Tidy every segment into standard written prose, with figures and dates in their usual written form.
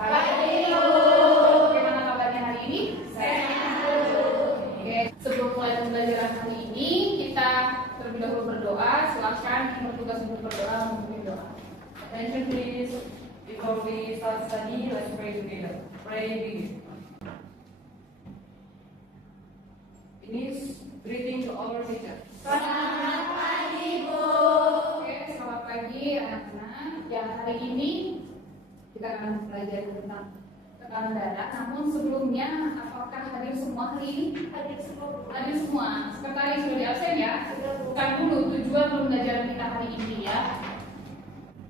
Pagi, Bu. Bagaimana kabarnya hari ini? Sehat. Oke, sebelum mulai pembelajaran hari ini, kita terlebih dahulu berdoa. Silakan yang bertugas untuk berdoa memimpin doa. Attention please. Before we start study, let's pray together. Pray begin. Finish greeting to our teacher. Selamat pagi, Bu. Oke, selamat pagi anak-anak. Yang hari ini kita akan belajar tentang tekanan darah. Namun sebelumnya, apakah hadir semua hari ini? Hadir semua. Hadir semua. Sekretaris sudah di absen ya? Bukan dulu tujuan pembelajaran kita hari ini ya.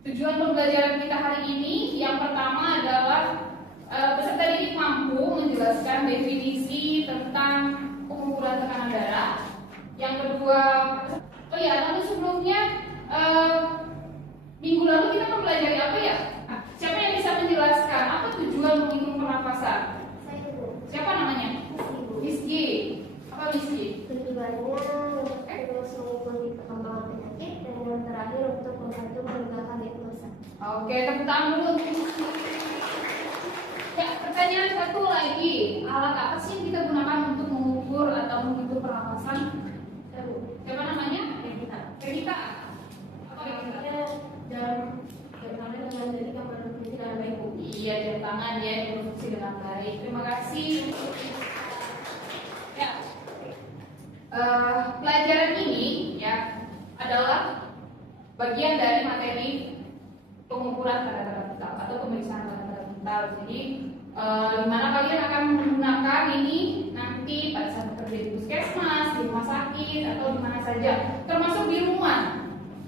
Tujuan pembelajaran kita hari ini yang pertama adalah peserta didik mampu menjelaskan definisi tentang pengukuran tekanan darah. Yang kedua, lalu sebelumnya minggu lalu kita mempelajari apa ya? Siapa yang bisa menjelaskan apa tujuan menghitung pernafasan? Saya, Bu. Siapa namanya? Ibu. Rizky. Apa Rizky? Tujuannya untuk terus mengikuti perkembangan penyakit dan yang terakhir untuk membantu menegakkan diagnosa. Oke, tepuk tangan dulu. Ya, pertanyaan satu lagi. Alat apa sih yang kita gunakan untuk mengukur atau menghitung pernafasan? Siapa namanya? Revita. Apa Revita? Jam tangan dengan jadi kapan berfungsi dengan baik, Bu. Iya, jam tangan ya berfungsi dengan baik. Terima kasih. Ya, pelajaran ini ya adalah bagian dari materi pengukuran tanda-tanda vital atau pemeriksaan tanda-tanda vital. Jadi, di mana kalian akan menggunakan ini nanti pada saat bekerja di puskesmas, di rumah sakit, atau di mana saja, termasuk di rumah.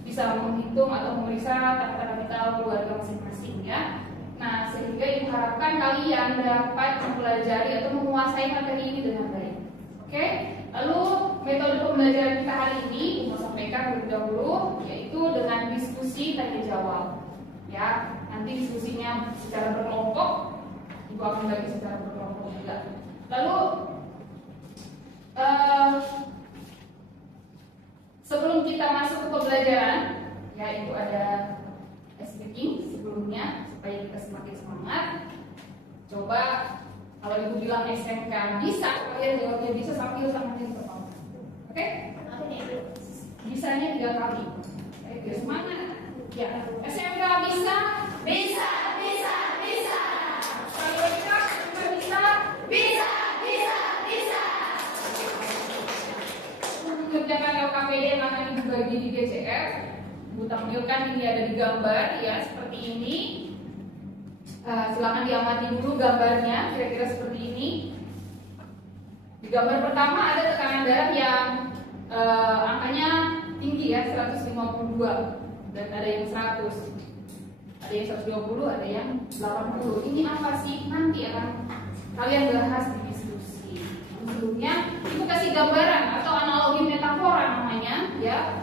Bisa menghitung atau memeriksa tanda-tanda vital keluarga masing-masing ya. Nah, sehingga diharapkan kalian dapat mempelajari atau menguasai materi ini dengan baik. Oke? Lalu metode pembelajaran kita hari ini Ibu sampaikan terlebih dahulu, yaitu dengan diskusi tanya jawab. Ya, nanti diskusinya secara berkelompok. Ibu akan bagi secara berkelompok juga. Lalu sebelum kita masuk ke pembelajaran, ya itu ada speaking sebelumnya supaya kita semakin semangat. Coba kalau ibu bilang SMK bisa, kalian jawabnya bisa sambil tangannya di depan. Oke? Bisanya 3 kali. Biar semangat. Ya, SMK bisa. Bisa, bisa, bisa. Kalau kita bisa. Bisa, bisa, bisa. Mengerjakan LKPD yang akan dibagi di GCF. Ibu tampilkan ini ada di gambar ya seperti ini. Silakan diamati dulu gambarnya kira-kira seperti ini. Di gambar pertama ada tekanan darah yang angkanya tinggi ya 152 dan ada yang 100, ada yang 120, ada yang 80. Ini apa sih? Nanti akan kalian bahas di diskusi. Sebelumnya ibu kasih gambaran atau analogi metafora namanya ya.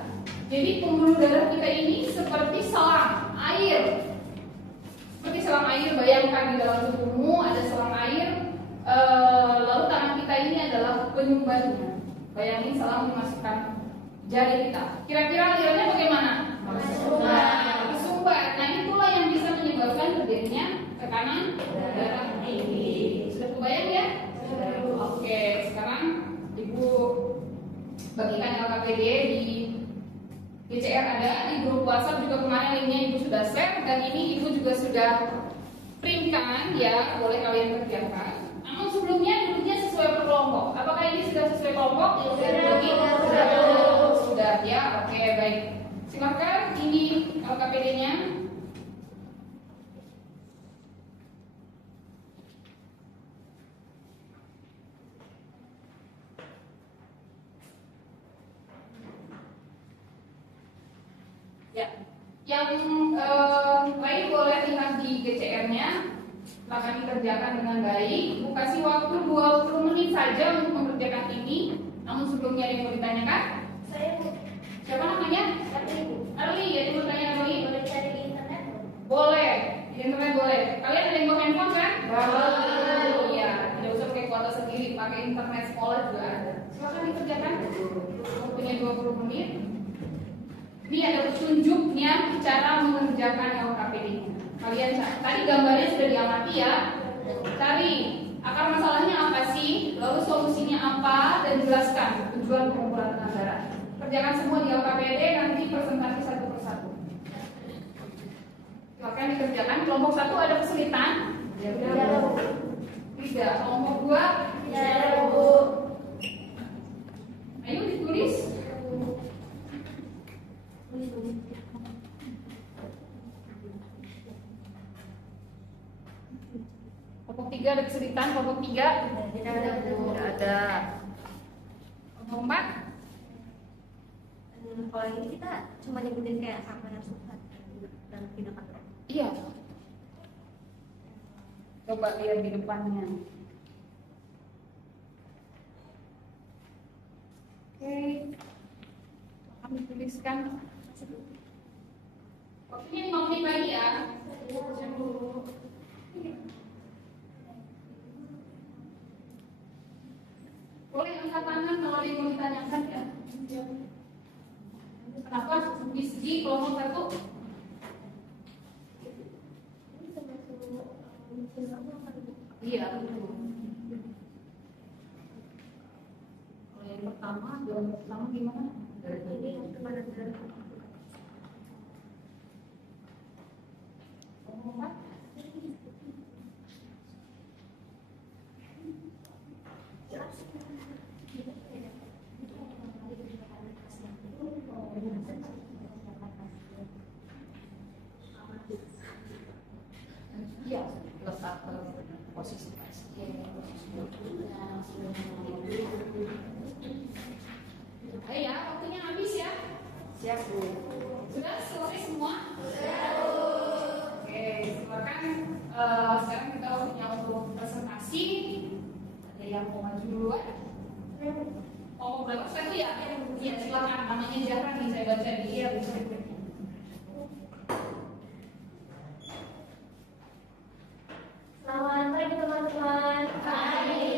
Jadi pembuluh darah kita ini seperti selang air. Seperti selang air, bayangkan di dalam tubuhmu ada selang air, lalu tangan kita ini adalah penyumbatnya. Bayangin selang dimasukkan jari kita. Kira-kira alirannya bagaimana? Tersumbat. Nah, itulah yang bisa menyebabkan terjadinya tekanan darah tinggi. Sudah kebayang ya? Oke, sekarang Ibu bagikan LKPD di GCR ada, di grup WhatsApp juga kemarin linknya Ibu sudah share, dan ini Ibu juga sudah printkan ya, boleh kalian kerjakan. Namun sebelumnya duduknya sesuai per kelompok. Apakah ini sudah sesuai kelompok? Sudah ya, oke baik. Silakan ini LKPD-nya. Ya, yang lain boleh lihat di GCR-nya. Silakan dikerjakan dengan baik. Ibu kasih waktu 20 menit saja untuk mengerjakan ini. Namun sebelumnya ada yang mau ditanyakan? Saya, Bu. Siapa namanya? Arli, jadi mau tanya Arli? Boleh cari di internet, Bu? Boleh, di internet boleh. Kalian ada yang bawa handphone kan? Iya, tidak usah pakai kuota sendiri, pakai internet sekolah juga ada. Silakan dikerjakan. Waktunya 20 menit. Ini ada petunjuknya cara mengerjakan LKPD. Kalian tadi tadi gambarnya sudah diamati ya. Cari akar masalahnya apa sih, lalu solusinya apa, dan jelaskan tujuan pengumpulan tekanan darah. Kerjakan semua di LKPD, nanti presentasi satu persatu. Silakan dikerjakan. Kelompok 1 ada kesulitan? Tidak. Kelompok 2? Tidak, Bu. Ayo ditulis. Kelompok 3 ada kesulitan. Kelompok 3? Tidak ada, Bu. Tidak ada. Kelompok 4? Kalau ini kita cuma nyebutin kayak apa yang suka dan tidak ada. Iya. Coba lihat di depannya. Oke. Kami tuliskan. Waktunya 5 menit lagi ya. Boleh angkat tangan kalau ada yang mau ditanyakan ya. Kenapa di kelompok 1? Iya, betul. Kalau yang pertama, jawaban pertama gimana? Ini kemana darah? Kelompok 4? Iya, letak ke posisi pasien. Ayo ya, waktunya habis ya. Siap, Bu. Sudah selesai semua? Sudah. Oke, silakan. Sekarang kita waktunya untuk presentasi. Ada yang mau maju duluan? Oh, berapa satu ya? Iya, silakan. Namanya Zahra nih, saya baca di. Iya, bisa. Selamat pagi teman-teman. Pagi.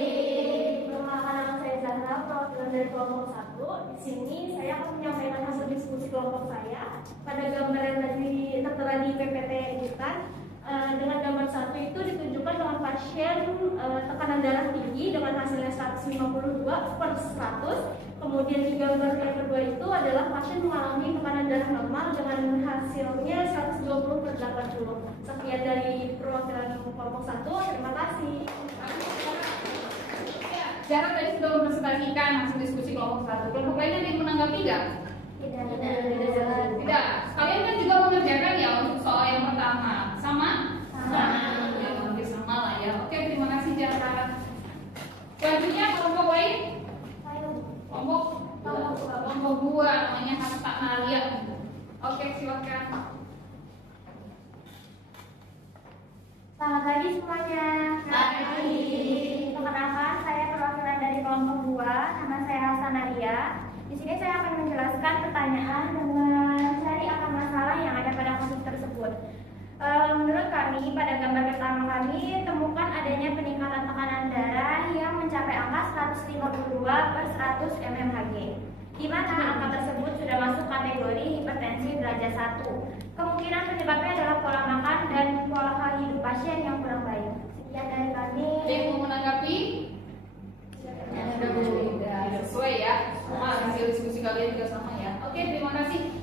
Perkenalkan, nama saya Zahra, perwakilan dari kelompok 1. Di sini saya akan menyampaikan hasil diskusi kelompok saya. Pada gambar yang tadi tertera di PPT editan, dengan gambar 1 itu ditunjukkan dengan pasien tekanan darah tinggi dengan hasilnya 152/100. Kemudian di gambar yang kedua itu adalah pasien mengalami tekanan darah normal dengan hasilnya 120/80. Sekian dari perwakilan kelompok 1. Terima kasih. Ya, Zahra tadi sudah mempresentasikan hasil diskusi kelompok 1. Kelompok lain ada yang menanggapi nggak? Tidak. Kalian kan juga mengerjakan ya untuk soal yang pertama. Sama? Sama. Ya, hampir sama lah ya. Oke, terima kasih Zahra. Selanjutnya kelompok lain? Kelompok 2 namanya Hasta Nalia. Oke, silakan. Selamat pagi semuanya. Pagi. Perkenalkan, saya perwakilan dari kelompok 2. Nama saya Hasanaria. Di sini saya akan menjelaskan pertanyaan dengan mencari akar masalah yang ada pada kasus tersebut. Menurut kami, pada gambar pertama kami temukan adanya peningkatan tekanan darah yang mencapai angka 152/100 mmHg, di mana angka tersebut sudah masuk kategori hipertensi derajat 1. Kemungkinan penyebabnya adalah pola makan dan pola hidup pasien yang kurang baik. Sekian dari kami. Ada yang mau menanggapi? Sudah sesuai ya. Semua hasil diskusi kalian juga sama ya. Oke, terima kasih.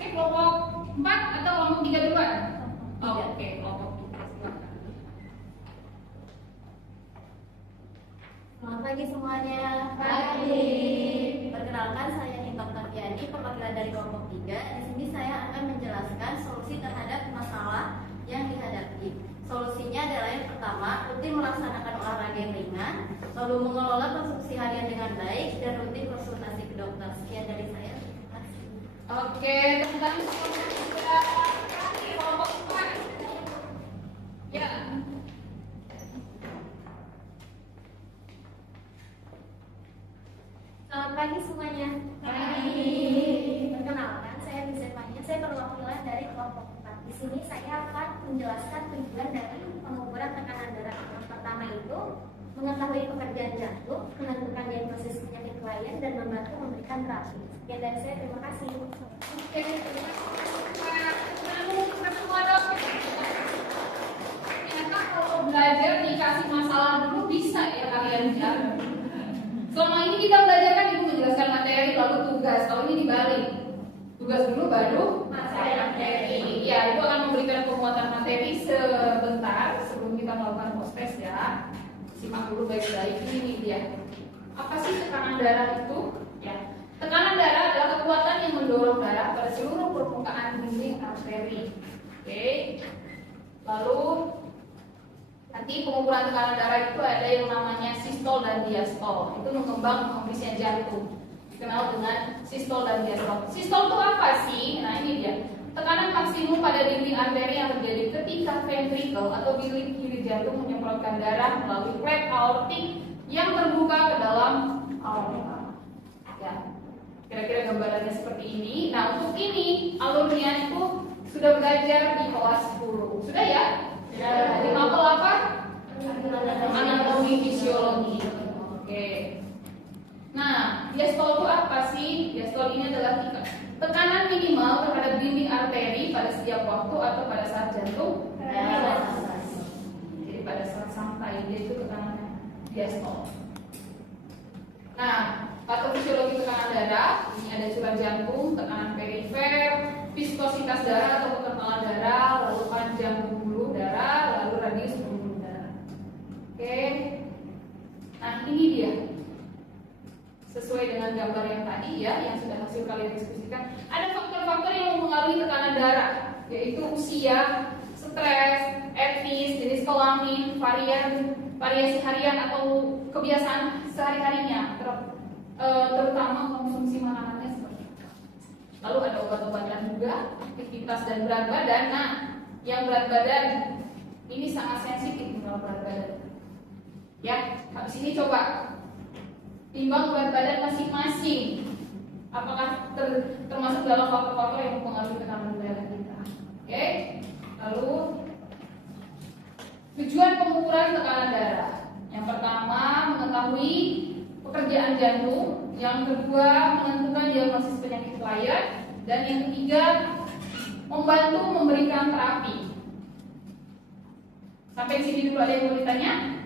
Oke, kelompok 4 atau kelompok 3 duluan? Oke, kelompok 3 silakan. Selamat pagi semuanya. Pagi. Perkenalkan, saya Nita Tafiani, perwakilan dari kelompok 3. Di sini saya akan menjelaskan solusi terhadap masalah yang dihadapi. Solusinya adalah yang pertama, rutin melaksanakan olahraga yang ringan, lalu mengelola konsumsi harian dengan baik, dan rutin konsultasi ke dokter. Sekian dari saya. Terima kasih. Oke, teman-teman kelompok 4. Ya. Selamat pagi semuanya. Pagi. Perkenalkan, saya Bisa Fania, saya perwakilan dari kelompok 4. Di sini saya akan menjelaskan tujuan dari pengukuran tekanan darah. Yang pertama itu mengetahui pekerjaan jantung, menentukan diagnosis penyakit klien, dan membantu memberikan terapi. Sekian dari saya, terima kasih. Oke, terima kasih. belajar dikasih masalah dulu bisa ya kalian ya. Selama ini kita belajar kan ibu menjelaskan materi lalu tugas. Kalau ini dibalik, tugas dulu baru materi. Ya, ibu akan memberikan penguatan materi sebentar sebelum kita melakukan post test ya. Simak dulu baik-baik ini dia. Apa sih tekanan darah itu? Ya, tekanan darah adalah kekuatan yang mendorong darah pada seluruh permukaan dinding arteri. Oke. Lalu nanti pengukuran tekanan darah itu ada yang namanya sistol dan diastol. Itu mengembang pengisian jantung. Dikenal dengan sistol dan diastol. Sistol itu apa sih? Nah ini dia. Tekanan maksimum pada dinding arteri yang terjadi ketika ventrikel atau bilik kiri jantung menyemprotkan darah melalui flap aortik yang terbuka ke dalam aorta. Ya. Kira-kira gambarannya seperti ini. Nah untuk ini alurnya itu sudah belajar di kelas 10. Sudah ya? Ya. Di mapel apa? Anatomi fisiologi. Oke. Nah, diastol itu apa sih? Diastol ini adalah tekanan minimal terhadap dinding arteri pada setiap waktu atau pada saat jantung. Jadi pada saat sampai dia itu tekanan diastol. Nah, patofisiologi tekanan darah ini ada curah jantung, tekanan perifer, viskositas darah atau kekebalan darah, lalu panjang pembuluh darah, lalu radius pembuluh darah. Oke. Nah, ini dia. Sesuai dengan gambar yang tadi ya, yang sudah hasil kalian diskusikan, ada faktor-faktor yang mempengaruhi tekanan darah, yaitu usia, stres, etnis, jenis kelamin, variasi harian atau kebiasaan sehari-harinya, terutama konsumsi makanannya seperti apa. Lalu ada obat-obatan juga, aktivitas dan berat badan. Nah, yang berat badan ini sangat sensitif mengenai berat badan. Ya, habis ini coba timbang berat badan masing-masing. Apakah termasuk dalam faktor-faktor yang mempengaruhi tekanan darah kita? Oke. Lalu tujuan pengukuran tekanan darah. Yang pertama, mengetahui pekerjaan jantung. Yang kedua, menentukan diagnosis penyakit lain. Dan yang ketiga, membantu memberikan terapi. Sampai di sini dulu, ada yang mau ditanya?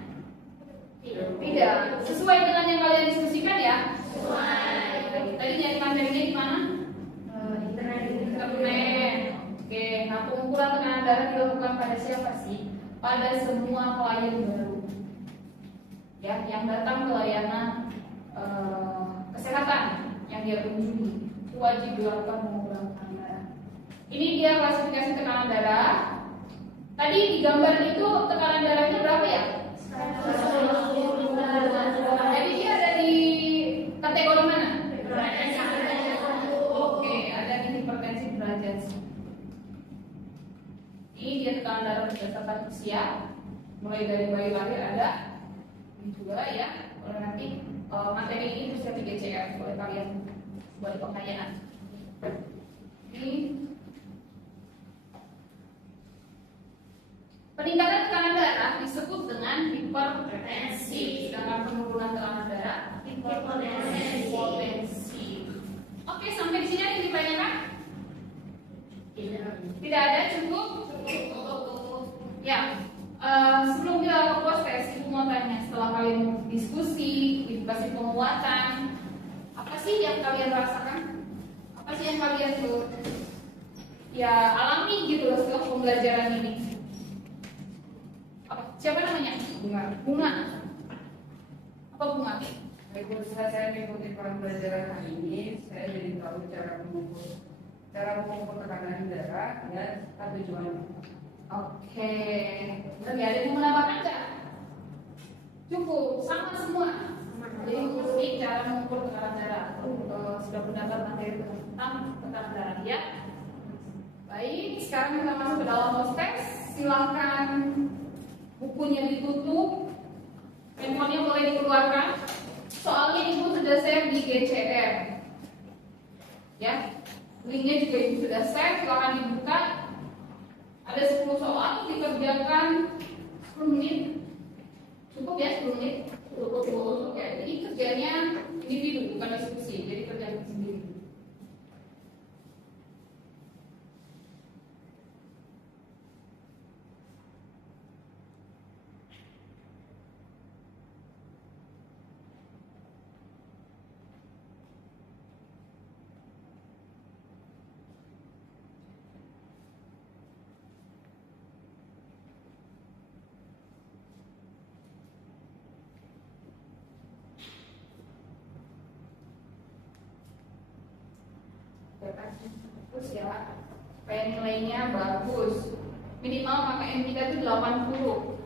Tidak. Sesuai dengan yang kalian diskusikan ya? Sesuai. Tadi nyari materinya di mana? Internet. Oke. Nah, pengukuran tekanan darah dilakukan pada siapa sih? Pada semua klien baru. Ya, yang datang ke layanan kesehatan yang dia kunjungi, wajib dilakukan pengukuran tekanan darah. Ini dia klasifikasi tekanan darah. Tadi di gambar itu tekanan darahnya berapa ya? Jadi dia ada di kategori mana? Oke, ada di hipertensi derajat. Ini dia tekanan darah berdasarkan usia, mulai dari bayi lahir ada. Ini juga ya. Kalau nanti materi ini bisa 3 CR oleh kalian buat pertanyaan. Ini peningkatan tekanan darah disebut dengan hipertensi, sedangkan penurunan tekanan darah hipotensi. Oke, sampai di sini ada yang ditanyakan? Tidak ada, cukup? Ya, sebelum kita lakukan proses, ibu mau tanya, setelah kalian diskusi, dikasih penguatan, apa sih yang kalian rasakan? Apa sih yang kalian tuh ya alami gitu loh setelah pembelajaran ini? Siapa namanya? Bunga. Apa Bunga? Setelah saya mengikuti pembelajaran hari ini, saya jadi tahu cara mengukur tekanan darah dan tujuannya. Oke. Berarti ada yang menambahkan nggak? Cukup, sama semua. Jadi mengerti cara mengukur tekanan darah. Sudah mendapat materi tentang tekanan darah ya. Baik, sekarang kita masuk ke dalam post test. Silakan bukunya ditutup, handphonenya boleh dikeluarkan. Soalnya ibu sudah share di GCR, ya. Linknya juga ibu sudah share, silakan dibuka. Ada 10 soal dikerjakan 10 menit. Cukup ya 10 menit? Cukup. Ya, jadi kerjanya individu, bukan diskusi. Jadi kerjaan sendiri. Bagus ya, supaya nilainya bagus. Minimal KKM kita itu 80.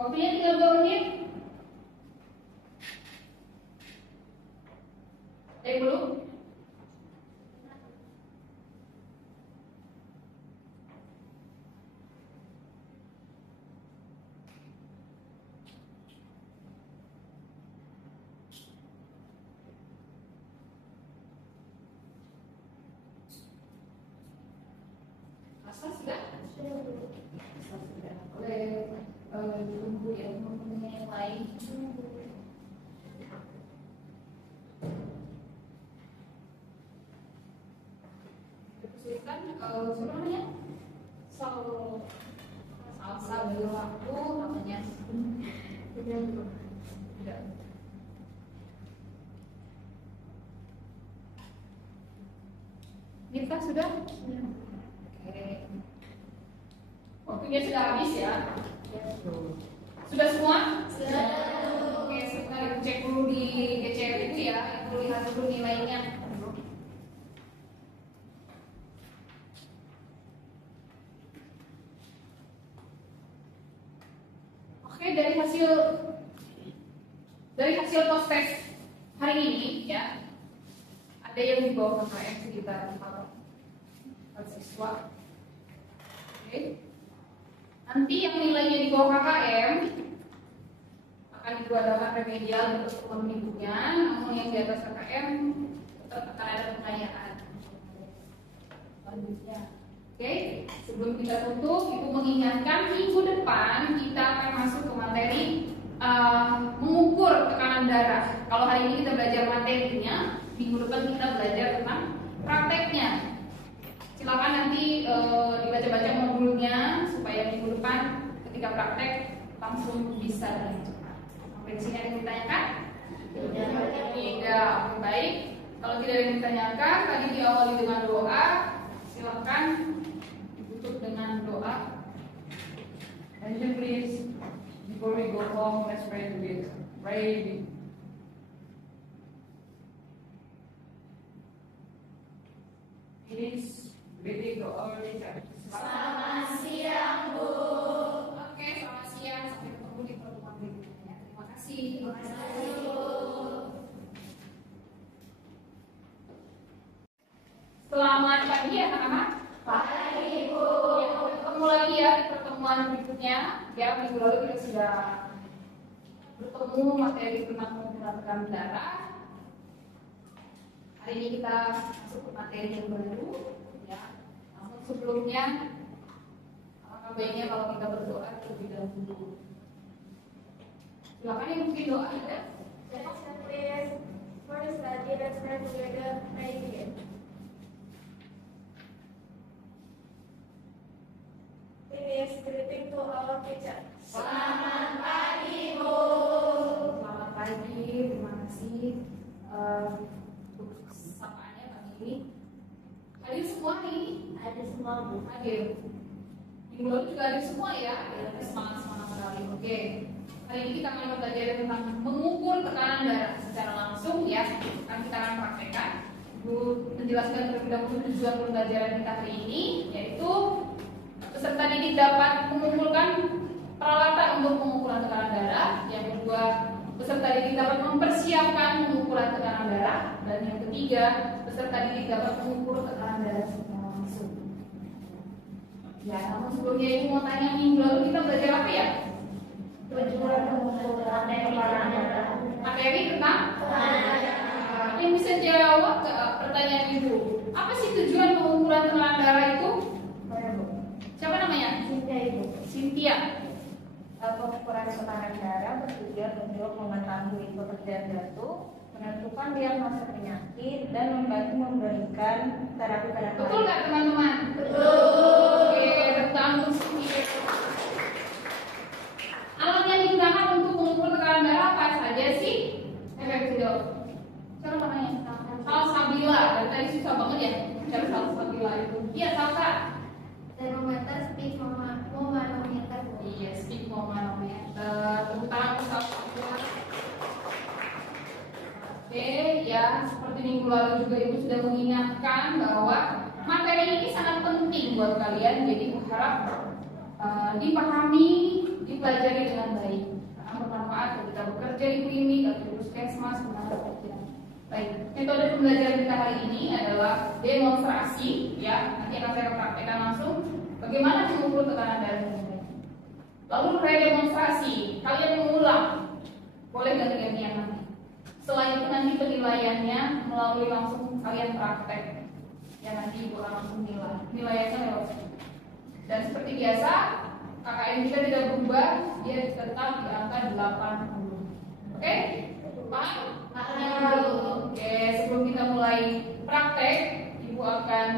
Waktunya tinggal 2 menit. Belum? Asal sudah? Asal sudah. Boleh tunggu ya, teman-teman yang lain. Persilakan, siapa namanya? Salsa beli waktu namanya. Tidak. Nita sudah? Oke. Waktunya sudah habis ya. Sudah semua? Sudah. Oke, sebentar cek dulu di GCR itu ya, yang perlu lihat dulu nilainya. Oke, dari hasil post test hari ini ya, ada yang di bawah KKM sekitar 4 siswa. Oke. Nanti yang nilainya di bawah KKM akan diadakan remedial untuk pertemuan berikutnya, namun yang di atas KKM tetap akan ada pengayaan. Selanjutnya, oke, sebelum kita tutup, Ibu mengingatkan minggu depan kita akan masuk ke materi mengukur tekanan darah. Kalau hari ini kita belajar materinya, minggu depan kita belajar tentang prakteknya. Silakan nanti dibaca-baca modulnya supaya minggu depan ketika praktek langsung bisa dilanjutkan. Sampai di sini ada yang ditanyakan? Tidak. Baik. Kalau tidak ada yang ditanyakan, tadi diawali dengan doa. Silakan ditutup dengan doa. And you please, before we go home, let's pray together. Pray. Please. Greeting to all teachers. Selamat siang, Bu. Oke, selamat siang. Sampai ketemu di pertemuan berikutnya. Terima kasih. Terima kasih, Bu. Selamat pagi anak-anak. Pagi, Bu. Ya, ketemu lagi ya di pertemuan berikutnya. Ya, minggu lalu kita sudah bertemu materi tentang pengukuran tekanan darah. Hari ini kita masuk ke materi yang baru. Ya, namun sebelumnya alangkah baiknya kalau kita berdoa terlebih dahulu. Silakan yang mungkin doa ya. Let's please. First, let's pray together. Pray again. Please, greeting to our teacher. Selamat pagi, Bu. Selamat pagi, terima kasih untuk sapaannya pagi ini. Hadir semua nih. Ada semua, Bu. Hadir. Minggu lalu juga hadir semua ya. Semangat sekali. Oke. Hari ini kita akan belajar tentang mengukur tekanan darah secara langsung ya. Kita akan praktekkan. Bu menjelaskan terlebih dahulu tujuan pembelajaran kita hari ini, yaitu peserta didik dapat mengumpulkan peralatan untuk pengukuran tekanan darah. Yang kedua, peserta didik dapat mempersiapkan pengukuran tekanan darah. Dan yang ketiga, peserta didik dapat mengukur tekanan darah secara langsung. Ya, namun sebelumnya Ibu mau tanya, minggu lalu kita belajar apa ya? Tujuan pengukuran tekanan darah. Materi tentang Tekanan darah. Yang bisa jawab ke pertanyaan Ibu, apa sih tujuan pengukuran tekanan darah itu? Siapa namanya? Cinta, Ibu. Cynthia. Pengukuran tekanan darah bertujuan untuk mengetahui pekerjaan jantung, menentukan diagnosa penyakit, dan membantu memberikan terapi pada Betul nggak teman-teman ingatkan bahwa materi ini sangat penting buat kalian, jadi harap dipahami, dipelajari dengan baik. Karena bermanfaat ketika bekerja di klinik atau di puskesmas kemana saja. Baik, metode pembelajaran kita hari ini adalah demonstrasi, ya. Nanti akan saya praktekkan langsung bagaimana mengukur tekanan darah dengan baik. Lalu redemonstrasi, kalian mengulang, boleh ganti-gantian nanti. Setelah itu nanti penilaiannya melalui langsung kalian praktek, ya nanti ibu akan langsung nilainya lewat sini. Dan seperti biasa, KKN kita tidak berubah, dia tetap di angka 80. Oke? Paham? Oke, sebelum kita mulai praktek, ibu akan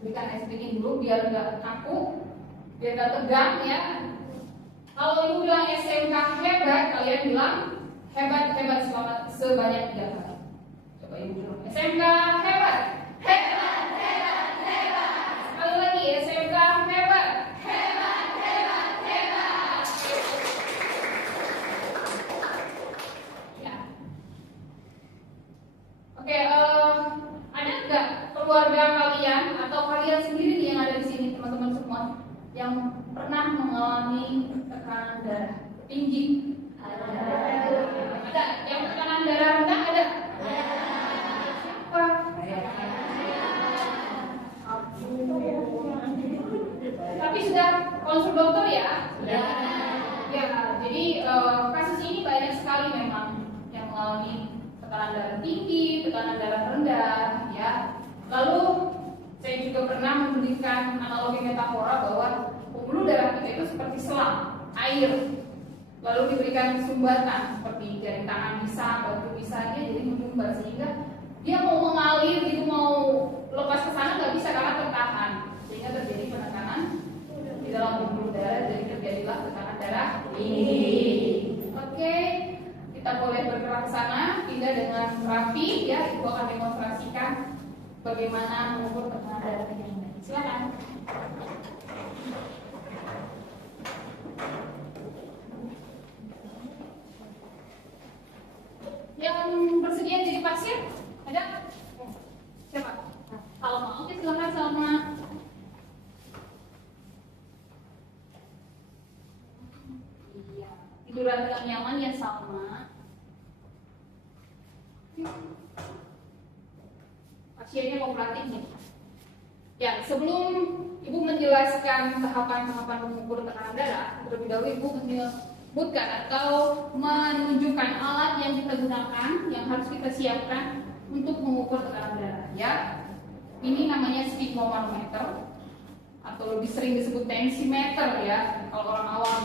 berikan speaking dulu biar nggak kaku, biar nggak tegang ya. Kalau ibu bilang SMK hebat, kalian bilang hebat sebanyak 3 kali. Coba ibu bilang SMK hebat. Sekali lagi SMK hebat. Ya. Oke, ada nggak keluarga kalian atau kalian sendiri nih yang ada di sini, teman-teman semua, yang pernah mengalami tekanan darah tinggi? Ada. Yang tekanan darah rendah ada? Siapa? Tapi sudah konsul dokter ya? Ya, jadi kasus ini banyak sekali memang yang mengalami tekanan darah tinggi, tekanan darah rendah, ya. Lalu saya juga pernah memberikan analogi metafora bahwa pembuluh darah kita itu seperti selang air, lalu diberikan sumbatan seperti jari tangan bisa, batu bisa, dia jadi menyumbat sehingga dia mau mengalir gitu, mau lepas ke sana nggak bisa karena tertahan, sehingga terjadi penekanan di dalam pembuluh darah, jadi terjadilah tekanan darah tinggi. Oke, kita boleh bergerak ke sana, pindah dengan rapi ya. Ibu akan demonstrasikan bagaimana mengukur tekanan darah yang baik. Silakan. Yang bersedia jadi pasien ada? Siapa? Salma. Oke, silakan Salma. Iya, tiduran dengan nyaman ya Salma. Pasiennya kooperatif nih. Ya, sebelum ibu menjelaskan tahapan-tahapan mengukur tekanan darah, terlebih dahulu ibu menyebutkan atau menunjukkan alat yang kita gunakan, yang harus kita siapkan untuk mengukur tekanan darah. Ya, ini namanya sphygmomanometer atau lebih sering disebut tensimeter ya kalau orang awam.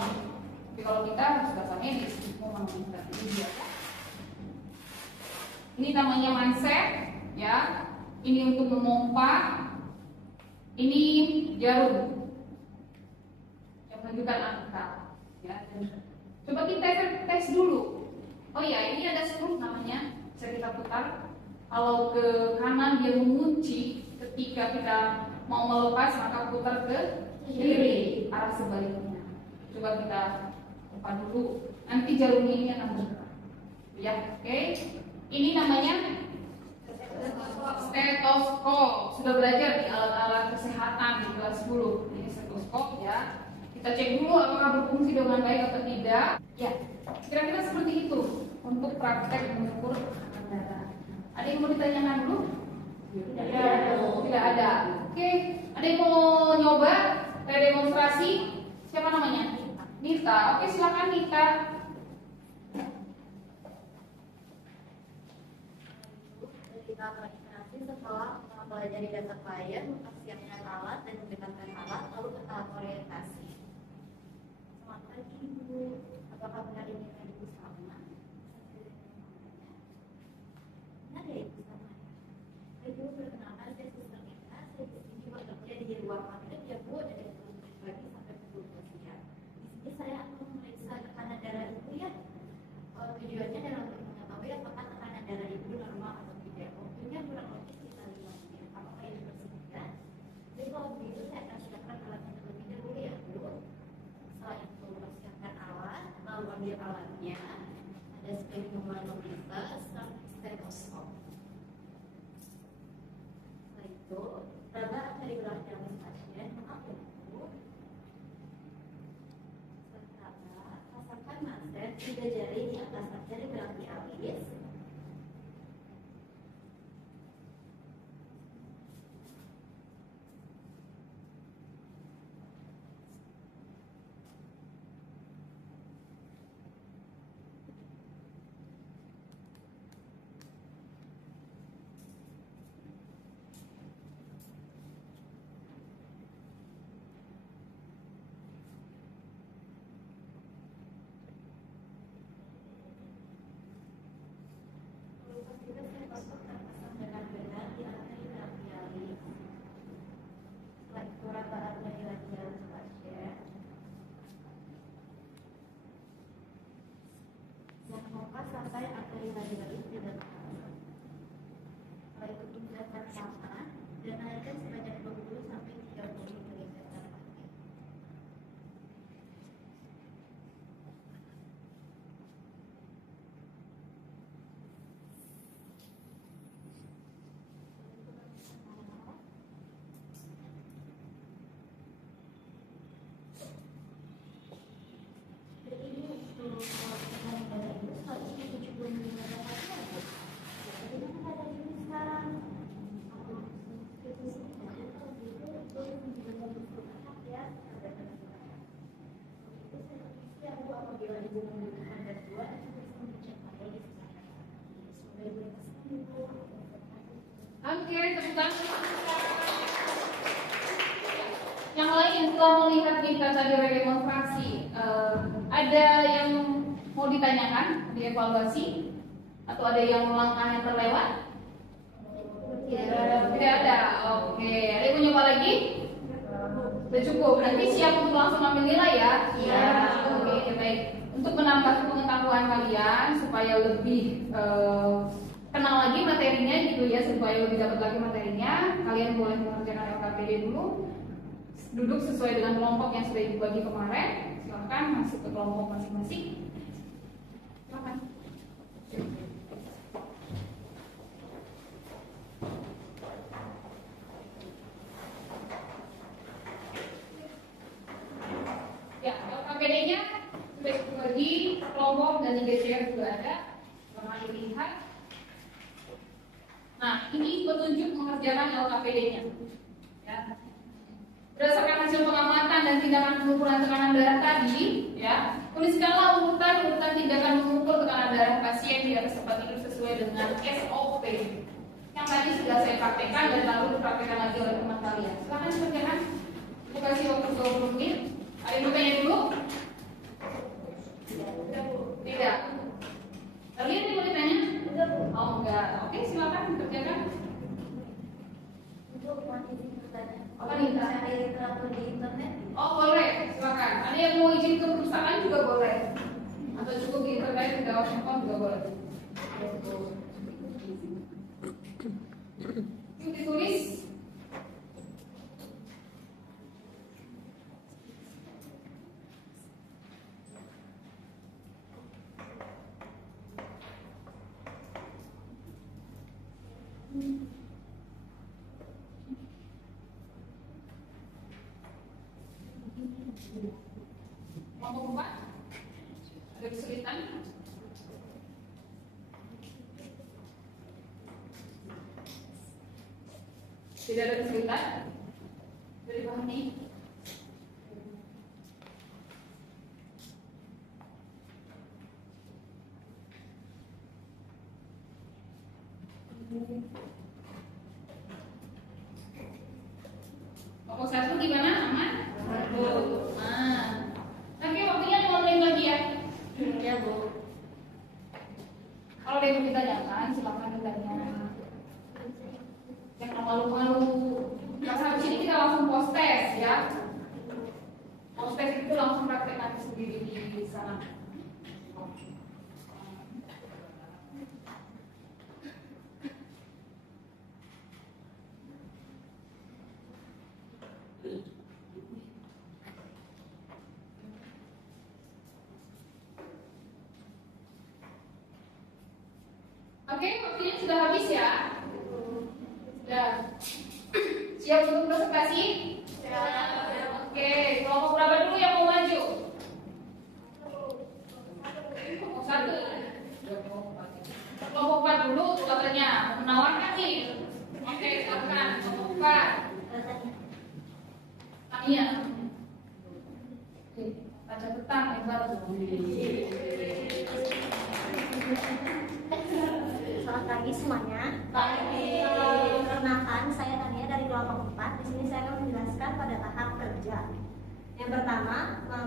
Tapi kalau kita bahasa medis sphygmomanometer ini dia. Ini namanya manset ya. Ini untuk memompa. Ini jarum yang menunjukkan angka ya. Coba kita tes dulu. Oh ya, ini ada skrup namanya, bisa kita putar. Kalau ke kanan dia mengunci, ketika kita mau melepas maka putar ke kiri, arah sebaliknya. Coba kita buka dulu, nanti jarumnya ini akan bergerak. Ya, oke. Ini namanya stetoskop. Sudah belajar di alat-alat kesehatan di kelas 10. Ini stetoskop ya. Kita cek dulu apakah berfungsi dengan baik atau tidak. Ya, kira-kira seperti itu untuk praktek mengukur tekanan darah. Ada yang mau ditanyakan dulu? Tidak ada. Oke, ada yang mau nyoba demonstrasi? Siapa namanya? Nita. Oke, silakan Nita. Kita koordinasi setelah mempelajari data klien, mempersiapkan alat dan mendekatkan alat, lalu ke tahap orientasi. Selamat pagi Ibu, apakah benar ini Ibu Salma? Benar ya Ibu Salma? Ibu perkenalkan, saya Suster Nita, saya di sini bekerja di ruang praktek ya Bu, dari pukul 7 pagi sampai pukul 2 siang. Di sini saya akan memeriksa tekanan darah Ibu ya. Tujuannya adalah untuk mengetahui apakah tekanan darah Ibu normal atau tidak. Waktunya kurang lebih sekitar 5 menit. Apakah Ibu bersedia? Jadi kalau begitu saya akan siapkan alatnya terlebih dahulu ya Bu. Setelah itu siapkan alat, lalu ambil alat. 3 jari di atas jari gerak di alis. Juga saya pasang terpasang dengan benar di atas gerak di alis. Setelah itu rata-rata di jalan pasien. Dan muka sampai arteri radialis tidak terpasang. Setelah itu tunjukkan sama dan naikkan sebanyak 20 sampai 30 mm. Oke, tepuk tangan. Yang lain yang telah melihat kita tadi demonstrasi, ada yang mau ditanyakan, dievaluasi, atau ada yang langkahnya terlewat? Tidak ada. Oke, ada yang mau nyoba lagi? Sudah cukup. Nanti siap untuk langsung ambil nilai ya? Iya. Oke, baik. Untuk menambah pengetahuan kalian supaya lebih kenal lagi materinya gitu ya, supaya lebih dapat lagi materinya, kalian boleh mengerjakan LKPD dulu. Duduk sesuai dengan kelompok yang sudah dibagi kemarin. Silahkan masuk ke kelompok masing-masing. Silahkan. Ya, LKPD-nya sudah dibagi kelompok dan 3 chair juga ada. Selamat dilihat. Nah, ini petunjuk mengerjakan LKPD-nya. Ya. Berdasarkan hasil pengamatan dan tindakan pengukuran tekanan darah tadi, ya, tuliskanlah urutan tindakan mengukur tekanan darah pasien di atas tempat tidur sesuai dengan SOP. Yang tadi sudah saya praktekkan dan lalu dipraktekkan lagi oleh teman kalian. Silahkan dikerjakan. Saya kasih waktu 20 menit. Ada yang bertanya dulu? Tidak. Kalian yang mau ditanya? Oh enggak. Oke, silakan dikerjakan. Untuk mengisi pertanyaan. Apa nih? Cari literatur di internet. Oh boleh, silakan. Ada yang mau izin ke perpustakaan juga boleh. Atau cukup di internet di dalam handphone juga boleh. Yuk ditulis. Kelompok 4 ada kesulitan? Tidak ada kesulitan? Sudah dipahami? Kelompok 1 gimana? Aman? Nah, oke, waktunya 5 menit lagi ya. Ya Bu. Kalau ada yang mau ditanyakan, silakan ditanya. Jangan malu-malu. Karena habis ini kita langsung post test ya. Post test itu langsung praktekkan sendiri di sana. Oke, waktunya sudah habis ya. Sudah. Siap untuk presentasi? Siap. Oke, kelompok berapa dulu yang mau maju? Tania. Baca petang hebat. Selamat pagi semuanya. Pagi. Perkenalkan, saya Tania dari kelompok 4. Di sini saya akan menjelaskan pada tahap kerja. Yang pertama,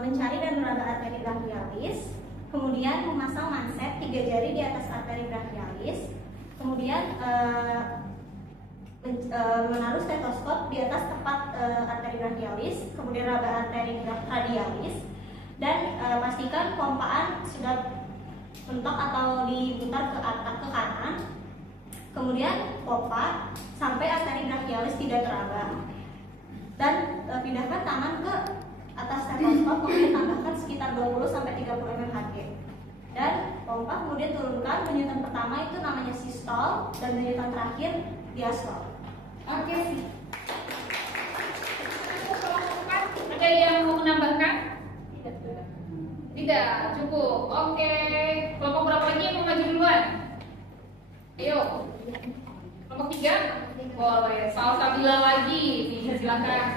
mencari dan meraba arteri brachialis. Kemudian memasang manset 3 jari di atas arteri brachialis. Kemudian menaruh stetoskop di atas tepat arteri brachialis. Kemudian raba arteri radialis. Dan pastikan pompaan sudah mentok atau diputar ke atas ke kanan. Kemudian pompa sampai arteri brachialis tidak teraba. Dan pindahkan tangan ke atas stetoskop, kemudian tambahkan sekitar 20-30 mmHg. Dan pompa kemudian turunkan. Denyutan pertama itu namanya sistol dan denyutan terakhir diastol. Oke. Ada yang mau menambahkan? Tidak, cukup. Oke. Kelompok berapa lagi yang mau maju duluan? Ayo. Kelompok 3? Boleh. Salsabila lagi. Nih, silakan.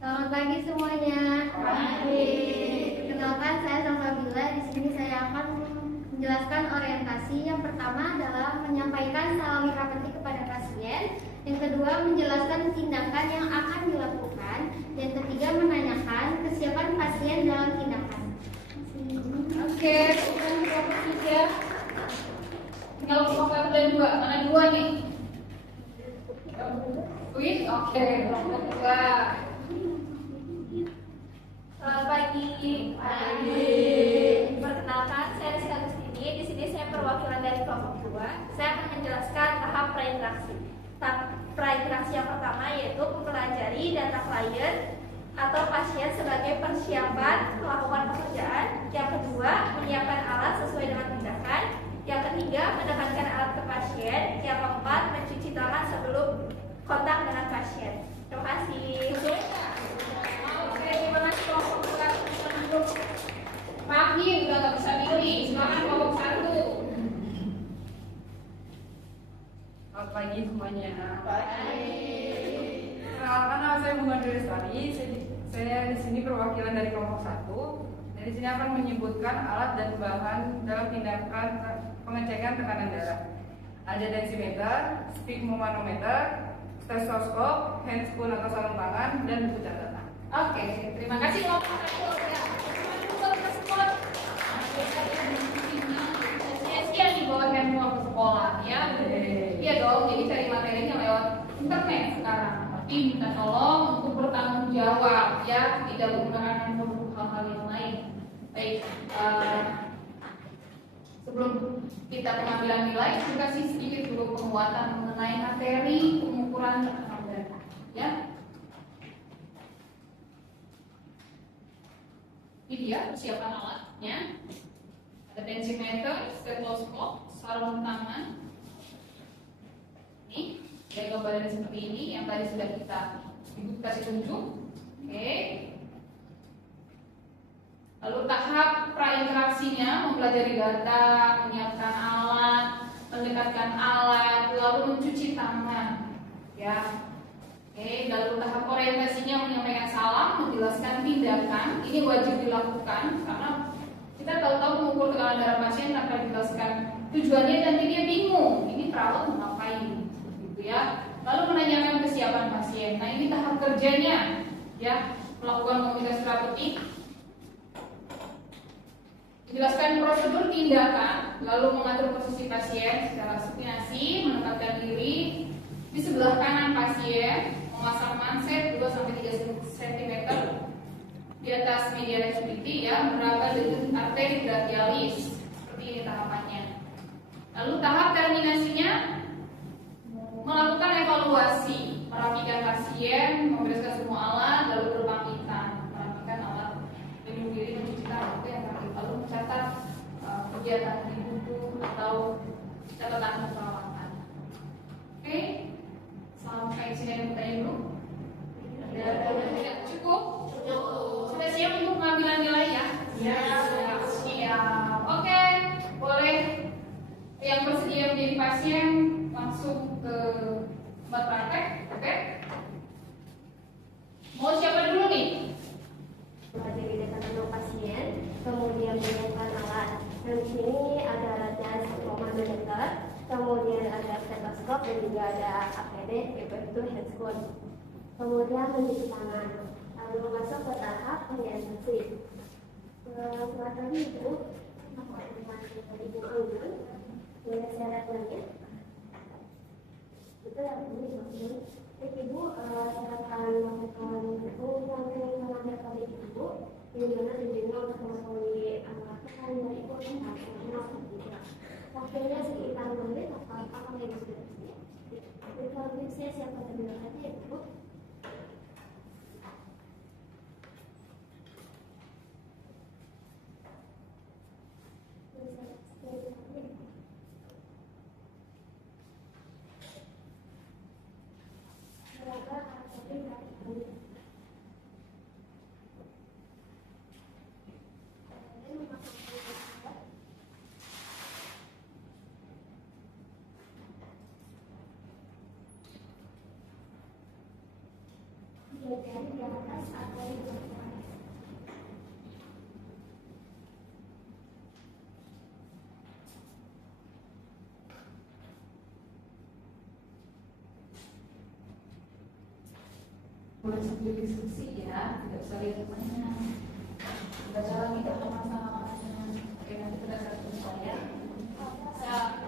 Selamat pagi semuanya. Pagi. Perkenalkan, saya Salsabila. Di sini saya akan menjelaskan orientasi. Yang pertama adalah menyampaikan salam merah putih kepada pasien. Yang kedua, menjelaskan tindakan yang akan dilakukan. Dan ketiga, menanyakan kesiapan pasien dalam tindakan. Oke, kelompok 3. Tinggal kelompok 1 dan 2. Mana 2 nih? Wih, oke. Kelompok 2. Selamat pagi. Perkenalkan, saya Rizka Agustini. Di sini saya perwakilan dari kelompok 2. Saya akan menjelaskan tahap prainteraksi. Tahap prainteraksi yang pertama yaitu mempelajari data klien atau pasien sebagai persiapan melakukan pekerjaan. Yang kedua, menyiapkan alat sesuai dengan tindakan. Yang ketiga, mendekatkan alat ke pasien. Yang keempat, mencuci tangan sebelum kontak dengan pasien. Terima kasih. Oke, terima kasih kelompok 2. Pagi udah nggak bisa milih. Silakan kelompok 1. Selamat pagi semuanya. Pagi. Perkenalkan, nama saya Bunga Lestari. Saya di sini perwakilan dari kelompok 1. Dan di sini akan menyebutkan alat dan bahan dalam tindakan pengecekan tekanan darah. Ada densitometer, sphygmomanometer, stetoskop, hand spoon atau sarung tangan, dan buku catatan. Oke, terima kasih kelompok 1. Ya. Sia-sia di bawah handphone ke sekolah, ya. Iya dong, jadi cari materinya lewat internet sekarang. Tapi minta tolong untuk bertanggung jawab, ya, tidak menggunakan handphone untuk hal-hal yang lain. Baik, sebelum kita pengambilan nilai, kita kasih sedikit dulu penguatan mengenai materi pengukuran tekanan darah, ya. Ini dia persiapan alatnya. Ada tensimeter, stetoskop, sarung tangan. Ini ada gambaran seperti ini yang tadi sudah kita ibu kasih tunjuk. Oke. Lalu tahap prainteraksinya mempelajari data, menyiapkan alat, mendekatkan alat, lalu mencuci tangan. Ya. Oke, lalu tahap orientasinya menyampaikan salam, menjelaskan tindakan. Ini wajib dilakukan karena kita tahu-tahu mengukur tekanan darah pasien tanpa dijelaskan tujuannya dan dia bingung. Ini perawat mau ngapain, gitu ya. Lalu menanyakan kesiapan pasien. Nah, ini tahap kerjanya, ya, melakukan komunikasi terapeutik, menjelaskan prosedur tindakan, lalu mengatur posisi pasien secara supinasi, menempatkan diri di sebelah kanan pasien, memasang manset 2-3 cm di atas media respirasi, ya, meraba dengan arteri brachialis. Seperti ini tahapannya. Lalu tahap terminasinya melakukan evaluasi, merapikan pasien, membereskan semua alat, lalu berpamitan, merapikan alat, minum diri, mencuci tangan, itu yang terakhir. Lalu mencatat kegiatan di buku atau catatan perawatan. Oke, sampai sini ada pertanyaan dulu. Ya, cukup. Sudah siap untuk pengambilan nilai, ya? Ya. Siap. Oke, boleh yang bersedia menjadi pasien langsung ke buat praktek, oke? Mau siapa dulu nih? Pelajari dekat pasien, kemudian menyiapkan alat. Dan di sini ada alatnya 1,2 meter, kemudian ada stetoskop dan juga ada APD, yaitu handphone. Kemudian mencuci tangan, lalu masuk ke tahap orientasi. Selamat pagi Ibu, nama Ibu Anggun. Boleh saya lihat lagi? Betul ya Bu, baik Ibu, saya akan melakukan ulangan mengambil kali Ibu, yang mana tujuannya untuk mengetahui apakah dari Ibu tentang tidak. Waktunya sekitar 5 menit, apakah Ibu sudah siap? Kalau saya siapkan terlebih dahulu ya Ibu. Di atas atau di bawah. Boleh sambil diskusi ya, tidak usah lihat semuanya. Kita jalan kita sama-sama. Oke, nanti kita satu saya. Saya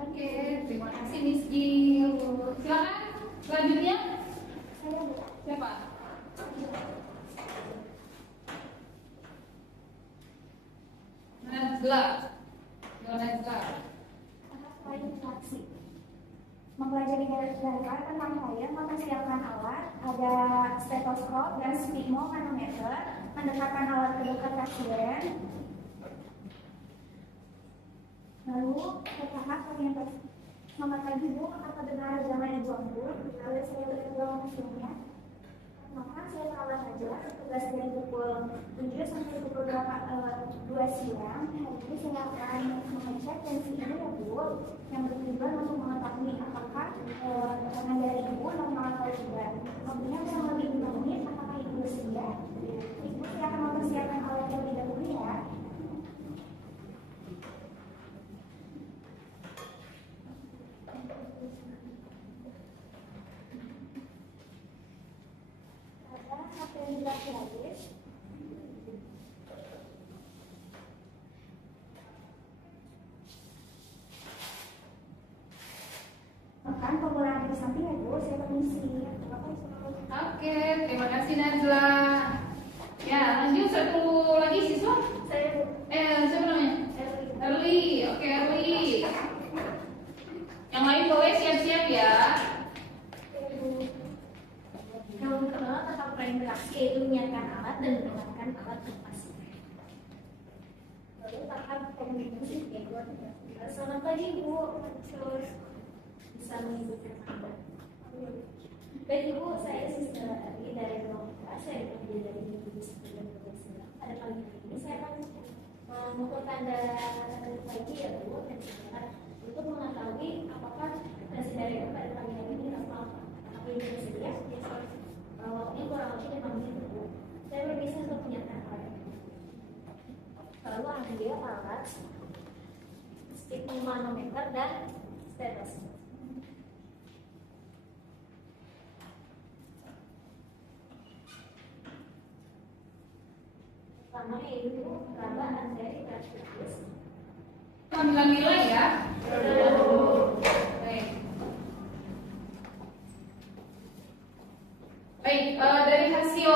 Oke, terima kasih Miss Gil. Silakan selanjutnya. Siapa? Najla. Mempelajari dari tentang saya, mempersiapkan alat, ada stetoskop dan sphygmomanometer, mendekatkan alat ke dekat pasien, lalu ke tahap orientasi. Selamat pagi Bu, apa benar zaman Ibu Anggun? Lalu saya berkenalan hasilnya. Maka saya perawat saja, tugas dari pukul 7 sampai pukul 2 siang. Hari ini saya akan mengecek tensi Ibu ya Bu, yang bertujuan untuk mengetahui apakah tekanan dari Ibu normal atau tidak. Kemudian kurang lebih 5 menit, apakah Ibu bersedia? Ibu saya akan mempersiapkan alat terlebih dahulu ya. Makan pemulangan di samping ya Bu, saya permisi. Oke, terima kasih Najla. Ya, lanjut satu lagi siswa. Saya Bu. Siapa namanya? Erli. Oke, Erli. Yang lain boleh siap-siap ya. Yang kedua tahap preinteraksi yaitu menyiapkan alat dan menggunakan alat ke pasien. Lalu tahap komunikasi yaitu selamat pagi Bu, terus bisa mengikuti Anda. Baik Ibu, saya Sister Ari dari ruang kelas, saya bekerja dari divisi pendidikan. Pada pagi ini saya akan memukul tanda pagi ya Bu, dan sebentar untuk mengetahui apakah hasil dari pada pagi hari ini apa. Apa yang bersedia? Waktunya kurang lebih 5 menit Bu. Saya berbisa untuk menyatakan alat. Lalu ambil alat sphygmomanometer dan stetoskop. Pertama yaitu raba arteri transversus. sambilan nilai ya? Baik, dari hasil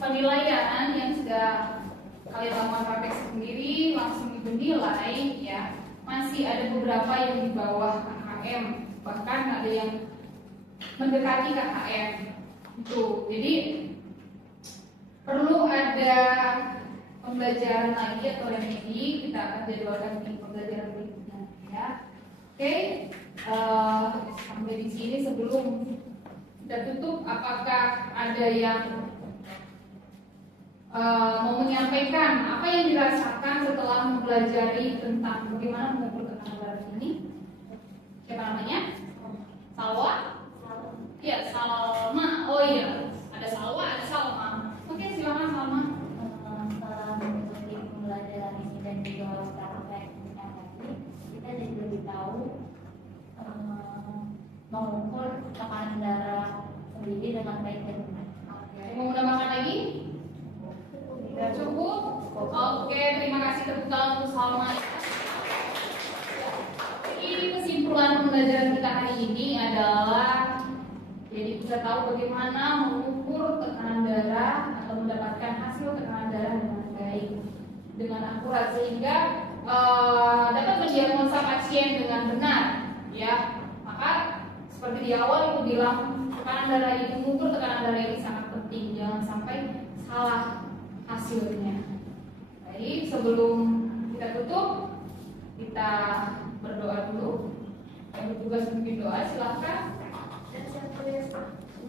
penilaian yang sudah kalian lakukan praktek sendiri langsung dinilai ya, masih ada beberapa yang di bawah KKM, bahkan ada yang mendekati KKM. Itu, jadi perlu ada pembelajaran lagi atau remedi. Kita akan jadwalkan di pembelajaran berikutnya ya. Oke, sampai di sini sebelum kita tutup, apakah ada yang mau menyampaikan apa yang dirasakan setelah mempelajari tentang bagaimana mengukur tekanan darah ini? Siapa namanya? Salwa? Iya, Salma. Oh iya, ada Salwa, ada Salma. Oke, silakan Salma. Setelah mengikuti pembelajaran ini dan juga praktek tadi, kita jadi lebih tahu mengukur tekanan darah sendiri dengan baik dan benar. Oke, mau menambahkan lagi? Sudah cukup? Oke, terima kasih tepuk tangan untuk Salma. Jadi kesimpulan pembelajaran kita hari ini adalah jadi kita tahu bagaimana mengukur tekanan darah atau mendapatkan hasil tekanan darah dengan baik, dengan akurat, sehingga dapat mendiagnosa pasien dengan benar ya. Maka seperti di awal itu bilang, tekanan darah ini, mengukur tekanan darah ini sangat penting, jangan sampai salah hasilnya. Baik, sebelum kita tutup, kita berdoa dulu. Yang bertugas memimpin doa, silahkan. Let's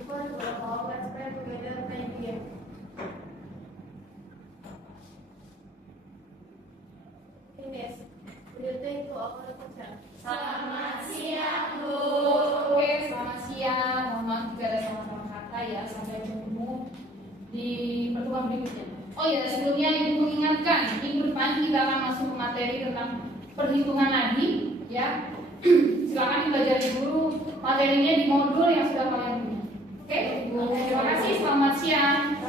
pray together. Thank you. Yes. Will you take to our teacher? Selamat siang, Bu. Oke, selamat siang. Mohon maaf jika ada salah-salah kata ya. Sampai bertemu di pertemuan berikutnya. Oh ya, sebelumnya Ibu mengingatkan, minggu depan kita akan masuk ke materi tentang perhitungan nadi ya. Silakan dipelajari dulu materinya di modul yang sudah kalian punya. Oke, terima kasih. Selamat siang.